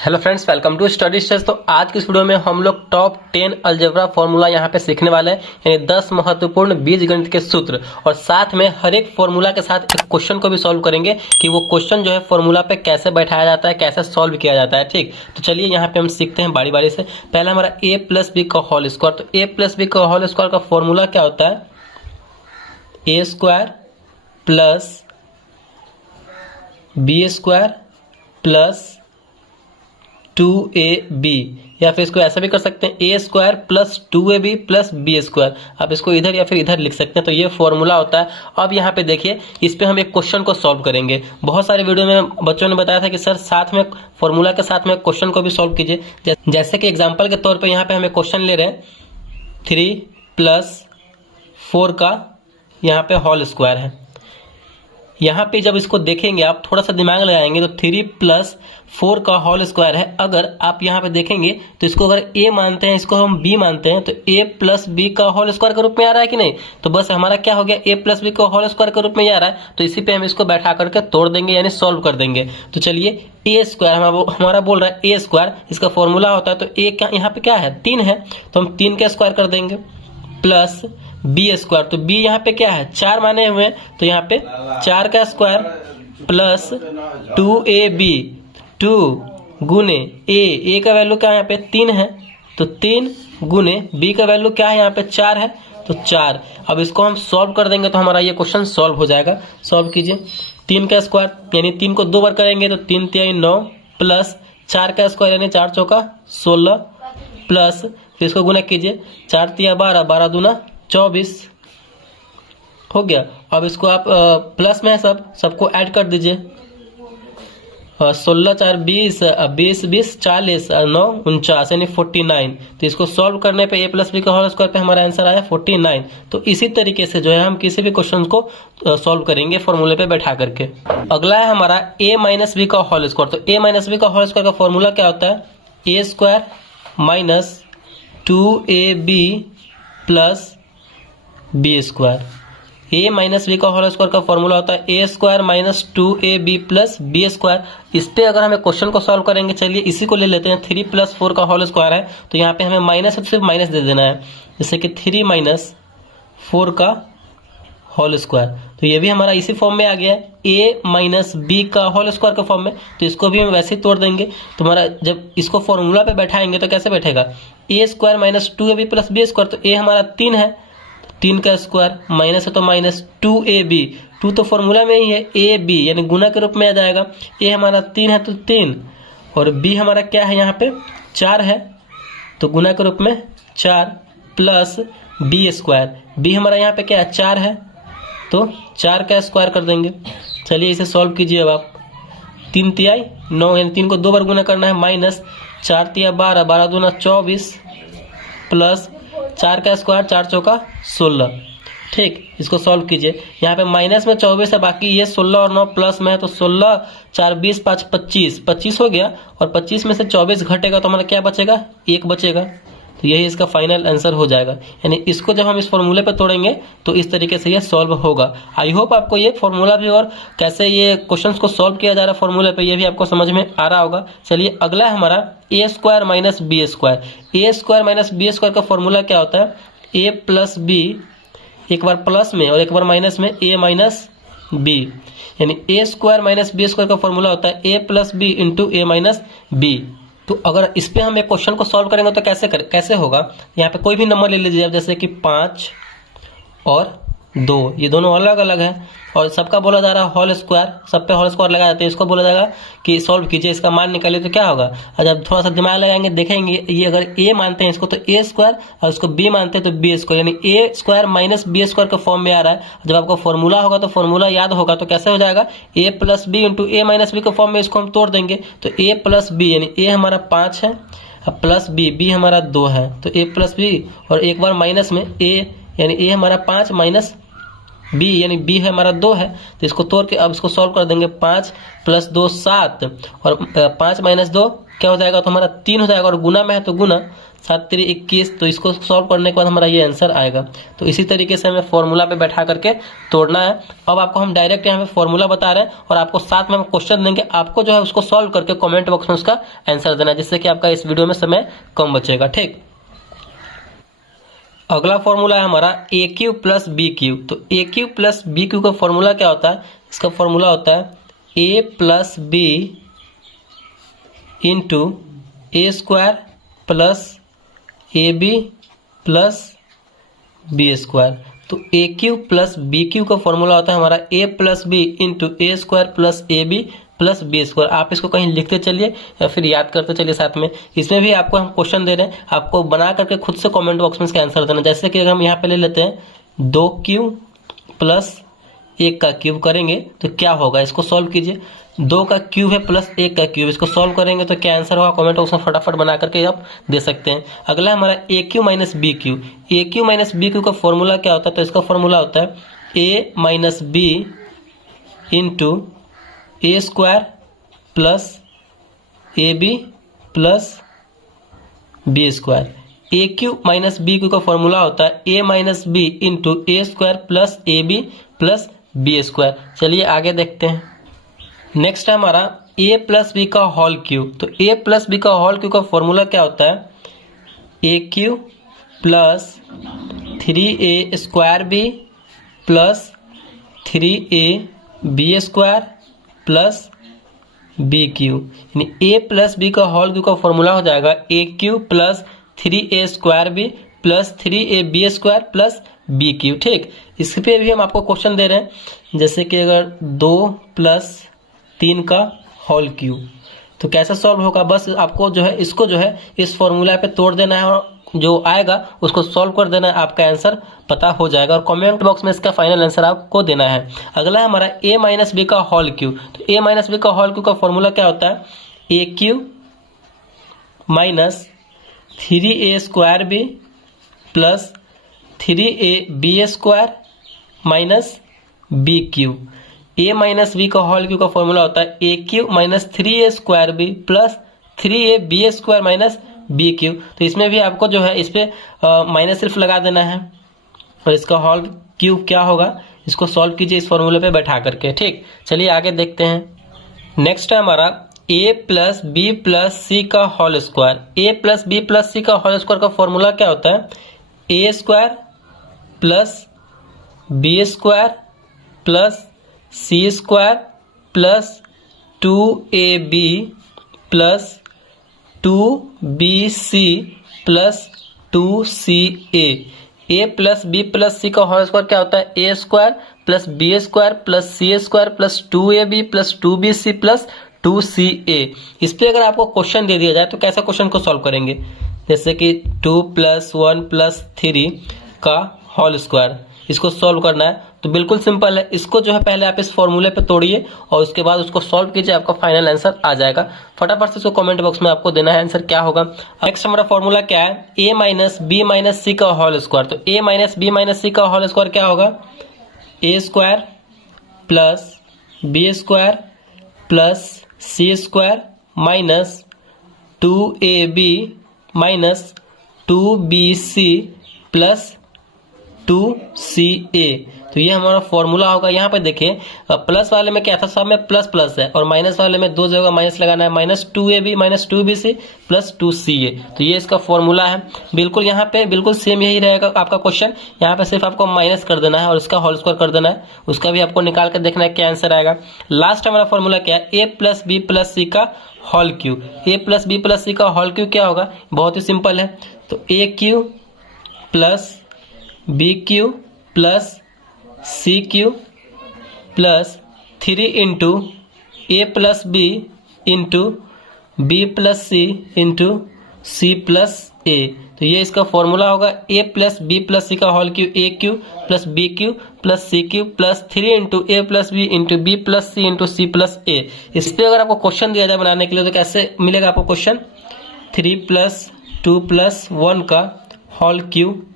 Hello friends, welcome to study stage. तो आज की इस वीडियो में हम लोग टॉप 10 अलजेब्रा फॉर्मूला यहाँ पे सीखने वाले हैं, यानी 10 महत्वपूर्ण बीजगणित के सूत्र, और साथ में हर एक फॉर्मूला के साथ एक क्वेश्चन को भी सॉल्व करेंगे कि वो क्वेश्चन जो है फॉर्मूला पे कैसे बैठाया जाता है, कैसे सॉल्व किया जाता है। ठीक, तो चलिए यहाँ पे हम सीखते हैं बारी बारी से। पहला हमारा a प्लस बी का होल स्क्वायर। तो a प्लस बी का होल स्क्वायर का फॉर्मूला क्या होता है? ए square plus B square plus 2ab, या फिर इसको ऐसा भी कर सकते हैं ए square plus 2ab plus B square. आप इसको इधर या फिर इधर लिख सकते हैं। तो ये फॉर्मूला होता है। अब यहाँ पे देखिए, इस पे हम एक क्वेश्चन को सॉल्व करेंगे। बहुत सारे वीडियो में बच्चों ने बताया था कि सर साथ में फॉर्मूला के साथ में क्वेश्चन को भी सॉल्व कीजिए। जैसे कि एग्जाम्पल के तौर पर यहाँ पे हमें क्वेश्चन ले रहे हैं 3 + 4 का यहाँ पे होल स्क्वायर है। यहाँ पे जब इसको देखेंगे, आप थोड़ा सा दिमाग लगाएंगे तो 3 + 4 का होल स्क्वायर है। अगर आप यहाँ पे देखेंगे तो इसको अगर a मानते हैं, इसको हम b मानते हैं, तो a प्लस बी का होल स्क्वायर के रूप में आ रहा है कि नहीं? तो बस हमारा क्या हो गया, a प्लस बी का होल स्क्वायर के रूप में आ रहा है। तो इसी पे हम इसको बैठा करके तोड़ देंगे, यानी सॉल्व कर देंगे। तो चलिए, a स्क्वायर हमारा बोल रहा है a स्क्वायर, इसका फॉर्मूला होता है। तो a यहाँ पे क्या है, 3 है, तो हम 3 का स्क्वायर कर देंगे प्लस बी स्क्वायर। तो बी यहाँ पे क्या है, 4 माने हुए हैं, तो यहाँ पे 4 का स्क्वायर प्लस 2ab, 2 गुने ए का वैल्यू क्या है यहाँ पे 3 है, तो 3 गुने बी का वैल्यू क्या है यहाँ पे 4 है, तो 4। अब इसको हम सॉल्व कर देंगे तो हमारा ये क्वेश्चन सॉल्व हो जाएगा। सॉल्व कीजिए। 3 का स्क्वायर यानी 3 को 2 बार करेंगे तो 3 × 3 = 9 प्लस 4 का स्क्वायर यानी 4 × 4 = 16 प्लस, फिर इसको गुना कीजिए, 4 × 3 = 12, 12 × 2 = 24 हो गया। अब इसको आप प्लस में सबको ऐड कर दीजिए। 16 × 4 = 20, 20 × 20 = 40, 9 × 49 यानी 49। तो इसको सॉल्व करने पे a प्लस बी का होल स्क्वायर पे हमारा आंसर आया 49। तो इसी तरीके से जो है हम किसी भी क्वेश्चन को सॉल्व करेंगे फॉर्मूले पे बैठा करके। अगला है हमारा a माइनस बी का होल स्क्वायर। तो a माइनस बी का होल स्क्वायर का फॉर्मूला क्या होता है? a square minus 2ab plus B square. a minus B का होल स्क्वायर का फॉर्मूला होता है a square minus 2ab plus B square. इस पे अगर हमें क्वेश्चन को सॉल्व करेंगे, चलिए इसी को ले लेते हैं। 3 + 4 का होल स्क्वायर है, तो यहाँ पे हमें माइनस है तो सिर्फ माइनस दे देना है, जैसे कि 3 - 4 का होल स्क्वायर। तो ये भी हमारा इसी फॉर्म में आ गया है, a माइनस बी का होल स्क्वायर के फॉर्म में। तो इसको भी हम वैसे ही तोड़ देंगे। तो हमारा जब इसको फॉर्मूला पे बैठाएंगे तो कैसे बैठेगा, a square minus 2ab plus B square. तो a हमारा 3 है, 3 का स्क्वायर माइनस है तो माइनस 2ab, 2 तो फॉर्मूला में ही है, ab यानी गुना के रूप में आ जाएगा। a हमारा 3 है तो 3, और b हमारा क्या है यहाँ पे 4 है, तो गुना के रूप में 4 प्लस बी स्क्वायर। b हमारा यहाँ पे क्या है 4 है, तो 4 का स्क्वायर कर देंगे। चलिए इसे सॉल्व कीजिए। अब आप 3 × 3 = 9, यानी 3 को 2 बार गुना करना है, माइनस 4 × 3 = 12, 12 × 2 = 24 प्लस 4 का स्क्वायर 4 × 4 = 16। ठीक, इसको सॉल्व कीजिए। यहाँ पे माइनस में 24 है, बाकी ये 16 और 9 प्लस में है, तो 16 × 4 = 20, 5 = 25, 25 हो गया। और 25 में से 24 घटेगा तो हमारा क्या बचेगा, 1 बचेगा। तो यही इसका फाइनल आंसर हो जाएगा। यानी इसको जब हम इस फॉर्मूले पे तोड़ेंगे तो इस तरीके से ये सॉल्व होगा। आई होप आपको ये फॉर्मूला भी और कैसे ये क्वेश्चंस को सॉल्व किया जा रहा है फॉर्मूले पे, ये भी आपको समझ में आ रहा होगा। चलिए अगला है हमारा a square minus B square. a square minus B square का फॉर्मूला क्या होता है? a प्लस बी, एक बार प्लस में और एक बार माइनस में, a माइनस बी, यानी a square minus B square का फॉर्मूला होता है a plus B into a minus B. तो अगर इस पे हम एक क्वेश्चन को सॉल्व करेंगे तो कैसे होगा? यहाँ पे कोई भी नंबर ले लीजिए आप, जैसे कि 5 और 2, ये दोनों अलग अलग है और सबका बोला जा रहा है होल स्क्वायर, सब पे होल स्क्वायर लगा जाते हैं। इसको बोला जाएगा कि सॉल्व कीजिए, इसका मान निकालिए। तो क्या होगा, जब थोड़ा सा दिमाग लगाएंगे देखेंगे, ये अगर a मानते हैं इसको तो a स्क्वायर, और इसको b मानते हैं तो b स्क्वायर, यानी a square minus B square के फॉर्म में आ रहा है। जब आपको फॉर्मूला होगा तो फॉर्मूला याद होगा तो कैसे हो जाएगा, a plus B into a minus B के फॉर्म में इसको हम तोड़ देंगे। तो a प्लस बी यानी a हमारा 5 है, अब प्लस b हमारा 2 है, तो a प्लस बी, और एक बार माइनस में a, यानी a हमारा 5 माइनस b यानी b है हमारा 2 है, तो इसको तोड़ के अब इसको सॉल्व कर देंगे। 5 + 2 7 और 5 - 2 क्या हो जाएगा, तो हमारा 3 हो जाएगा, और गुना में है तो गुना, 7 3 21, तो इसको सॉल्व करने के बाद हमारा ये आंसर आएगा। तो इसी तरीके से हमें फॉर्मूला पे बैठा करके तोड़ना है। अब आपको हम डायरेक्ट यहाँ पे फॉर्मूला बता रहे हैं और आपको साथ में हम क्वेश्चन देंगे, आपको जो है उसको सॉल्व करके कमेंट बॉक्स में उसका आंसर देना है, जिससे कि आपका इस वीडियो में समय कम बचेगा। ठीक, अगला फॉर्मूला है हमारा ए क्यू प्लस बी क्यू। तो ए क्यू प्लस बी क्यू का फॉर्मूला क्या होता है, इसका फॉर्मूला होता है ए plus B into A square plus A B plus B square. तो ए क्यू प्लस बी क्यू का फॉर्मूला होता है हमारा ए plus B into A square plus A B plus B square. आप इसको कहीं लिखते चलिए या फिर याद करते चलिए साथ में। इसमें भी आपको हम क्वेश्चन दे रहे हैं, आपको बना करके खुद से कमेंट बॉक्स में इसका आंसर देना। जैसे कि अगर हम यहाँ पे ले लेते हैं 2 क्यूब प्लस 1 का क्यूब करेंगे तो क्या होगा, इसको सॉल्व कीजिए। 2 का क्यूब है प्लस 1 का क्यूब, इसको सॉल्व करेंगे तो क्या आंसर होगा, कमेंट बॉक्स में फटाफट बना करके आप दे सकते हैं। अगला हमारा ए क्यू माइनस बी क्यू। ए क्यू माइनस बी क्यू का फॉर्मूला क्या होता है, तो इसका फॉर्मूला होता है ए minus B into A square plus A B plus B square. A Q minus B Q का फॉर्मूला होता है ए minus B into A square plus A B plus B square. चलिए आगे देखते हैं। नेक्स्ट है हमारा ए प्लस बी का होल क्यूब। तो ए प्लस बी का होल क्यूब का फॉर्मूला क्या होता है, ए Q plus 3a square B plus 3a B square plus B Q. यानी ए प्लस बी का होल क्यू का फॉर्मूला हो जाएगा ए Q plus 3a square B plus 3a B square plus B Q. ठीक, इस पे भी हम आपको क्वेश्चन दे रहे हैं, जैसे कि अगर 2 + 3 का होल क्यूब, तो कैसे सॉल्व होगा, बस आपको जो है इसको जो है इस फॉर्मूला पे तोड़ देना है और जो आएगा उसको सॉल्व कर देना है, आपका आंसर पता हो जाएगा और कमेंट बॉक्स में इसका फाइनल आंसर आपको देना है। अगला है हमारा a माइनस बी का होल क्यूब। तो a माइनस बी का होल क्यूब का फॉर्मूला क्या होता है, ए Q minus 3a square B plus 3a B square minus B Q. a minus B का होल क्यूब का फॉर्मूला होता है ए Q minus 3a square B plus 3a B square minus B Q. तो इसमें भी आपको जो है इस पे माइनस सिर्फ लगा देना है और इसका होल क्यूब क्या होगा, इसको सॉल्व कीजिए इस फॉर्मूले पे बैठा करके। ठीक, चलिए आगे देखते हैं। नेक्स्ट है हमारा a प्लस बी प्लस सी का होल स्क्वायर। ए प्लस बी प्लस सी का होल स्क्वायर का फॉर्मूला क्या होता है, ए square plus B square plus सी square plus 2ab plus 2bc plus 2ca। ए प्लस बी प्लस सी का होल स्क्वायर क्या होता है, ए square plus B square plus सी square plus 2ab plus 2bc plus 2ca। इस पे अगर आपको क्वेश्चन दे दिया जाए तो कैसा क्वेश्चन को सॉल्व करेंगे, जैसे कि 2 + 1 + 3 का होल स्क्वायर, इसको सॉल्व करना है। तो बिल्कुल सिंपल है, इसको जो है पहले आप इस फॉर्मूले पे तोड़िए और उसके बाद उसको सॉल्व कीजिए, आपका फाइनल आंसर आ जाएगा। फटाफट से इसको कमेंट बॉक्स में आपको देना है आंसर क्या होगा। नेक्स्ट हमारा फॉर्मूला क्या है, a माइनस बी माइनस सी का होल स्क्वायर। तो a माइनस बी माइनस सी का होल स्क्वायर क्या होगा, a square plus B square plus C square minus 2ab minus 2bc plus 2ca। तो ये हमारा फॉर्मूला होगा। यहाँ पे देखिए प्लस वाले में क्या था, सब में प्लस प्लस है और माइनस वाले में 2 जगह माइनस लगाना है, minus 2ab minus 2bc plus 2ca। तो ये इसका फॉर्मूला है। बिल्कुल यहाँ पे बिल्कुल सेम यही रहेगा आपका क्वेश्चन। यहाँ पे सिर्फ आपको माइनस कर देना है और उसका होल स्क्वायर कर देना है, उसका भी आपको निकाल कर देखना है क्या आंसर आएगा। लास्ट हमारा फॉर्मूला क्या है, ए प्लस बी प्लस सी का होल क्यूब। ए प्लस बी प्लस सी का होल क्यूब क्या होगा, बहुत ही सिंपल है। तो ए Q plus B Q plus C Q plus 3 into ए plus B into B plus सी इंटू सी प्लस ए। तो ये इसका फॉर्मूला होगा, ए प्लस बी प्लस सी का होल क्यूब ए Q plus B Q plus C Q plus 3 into ए plus B into B plus सी into C plus ए। इस पर अगर आपको question दिया जाए बनाने के लिए तो कैसे मिलेगा आपको क्वेश्चन, 3 + 2 + 1 का होल क्यूब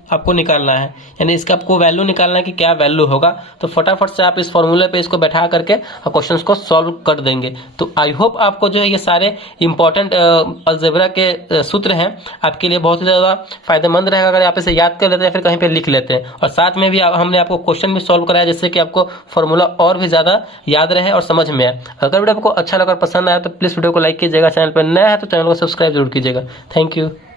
आपको निकालना है, यानी इसका आपको वैल्यू निकालना है कि क्या वैल्यू होगा। तो फटाफट से आप इस फॉर्मूले पे इसको बैठा करके क्वेश्चंस को सॉल्व कर देंगे। तो आई होप आपको जो है ये सारे इंपॉर्टेंट अलजेब्रा के सूत्र हैं आपके लिए बहुत ही ज़्यादा फायदेमंद रहेगा अगर आप इसे याद कर लेते हैं या फिर कहीं पे लिख लेते हैं। और साथ में भी हमने आपको क्वेश्चन भी सॉल्व कराया जिससे कि आपको फॉर्मूला और भी ज़्यादा याद रहे और समझ में आए। अगर वीडियो आपको अच्छा लगा, पसंद आया तो प्लीज़ वीडियो को लाइक कीजिएगा, चैनल पर नया है तो चैनल को सब्सक्राइब जरूर कीजिएगा। Thank you.